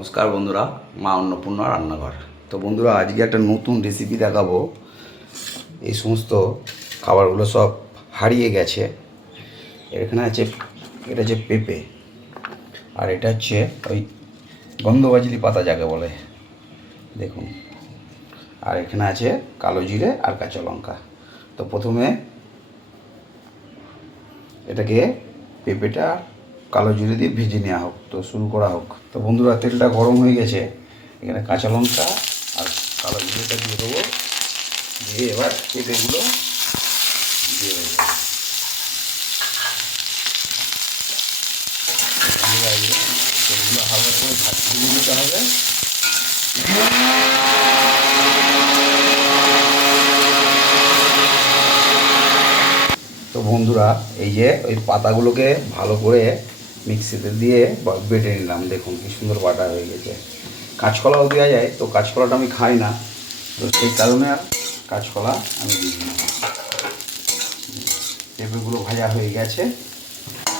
নমস্কার বন্ধুরা, মা অন্নপূর্ণা রান্নাঘর। তো বন্ধুরা, আজকে একটা নতুন রেসিপি দেখাবো। এই সমস্ত খাবারগুলো সব হারিয়ে গেছে। এখানে আছে, এটা হচ্ছে পেঁপে, আর এটা হচ্ছে ওই গন্ধবাজলি পাতা যাকে বলে। দেখুন, আর এখানে আছে কালো জিরে আর কাঁচা লঙ্কা। তো প্রথমে এটাকে পেঁপেটা কালো জিরে দিয়ে ভেজে নেওয়া হোক, তো শুরু করা হোক। তো বন্ধুরা, তেলটা গরম হয়ে গেছে। এখানে কাঁচা লঙ্কা আর কালো জিরেটা দিয়ে দেবো। দিয়ে এবার পেঁপেগুলো দিয়ে দেবো। করে তো বন্ধুরা, এই যে ওই পাতাগুলোকে ভালো করে মিক্সিতে দিয়ে বেটে নিলাম। দেখুন কি সুন্দর বাটা হয়ে গেছে। কাঁচকলাও দেওয়া যায়, তো কাঁচকলাটা আমি খাই না। তো সেই কারণে কাঁচকলা আমি পেঁপেগুলো ভাজা হয়ে গেছে।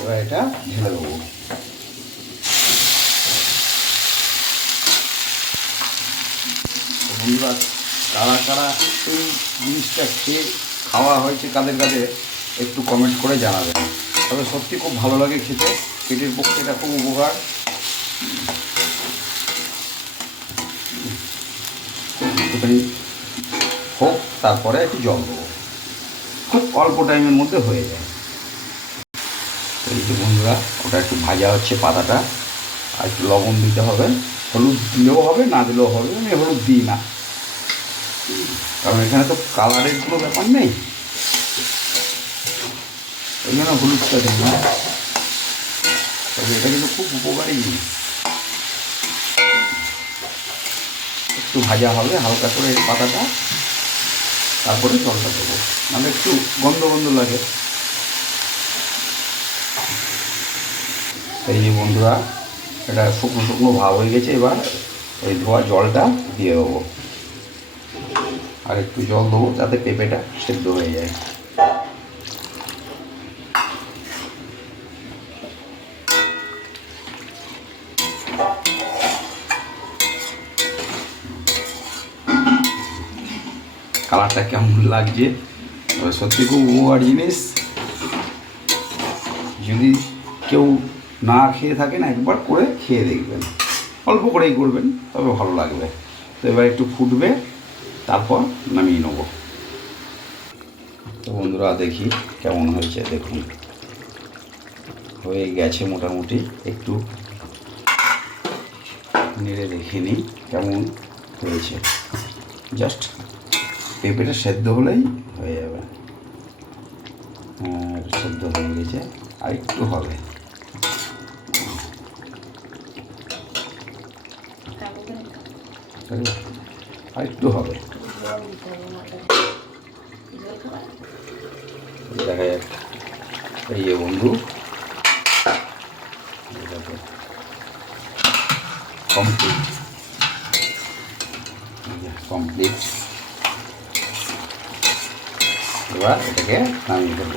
এবার এটা ঢেলে দেবো। বন্ধুরা, কারা কারা এই জিনিসটা খেয়ে খাওয়া হয়েছে কাদের কাদের, একটু কমেন্ট করে জানাবেন। তবে সত্যি খুব ভালো লাগে খেতে। পেটের পক্ষে এটা খুব উপকার। হোক, তারপরে একটু জল দেবো। খুব অল্প টাইমের মধ্যে হয়ে যায়। এই যে বন্ধুরা, ওটা একটু ভাজা হচ্ছে পাতাটা। আর একটু লবণ দিতে হবে। হলুদ দিলেও হবে, না দিলেও হবে। আমি হলুদ দিই না। কারণ এখানে তো কালারের কোনো ব্যাপার নেই। ওই জন্য হলুদটা দিই না তবে এটা কিন্তু খুব উপকারী জিনিস। একটু ভাজা হবে, হালকা করে পাতাটা, তারপরে জলটা দেবো। নাহলে একটু গন্ধ গন্ধ লাগে। এই যে বন্ধুরা, এটা শুকনো শুকনো ভাব হয়ে গেছে এবার, ওই ধোয়া জলটা দিয়ে দেবো। আর একটু জল দেবো, যাতে পেঁপেটা সেদ্ধ হয়ে যায়। কালারটা কেমন লাগছে? তবে সত্যি খুব উপকার জিনিস। যদি কেউ না খেয়ে থাকেন, একবার করে খেয়ে দেখবেন। অল্প করেই করবেন, তবে ভালো লাগবে। তো এবার একটু ফুটবে, তারপর নামিয়ে নেব। তো বন্ধুরা, দেখি কেমন হয়েছে, দেখুন। হয়ে গেছে মোটামুটি, একটু নেড়ে দেখে নিই কেমন হয়েছে। জাস্ট পেঁপেটা সেদ্ধ হলেই হয়ে যাবে। সেদ্ধ হয়ে গেছে, আর একটু হবে। আর একটু হবে। দেখা যাক। এই যে বন্ধু কমপ্লিট কমপ্লিট এবার এটাকে নামিয়ে ফেলব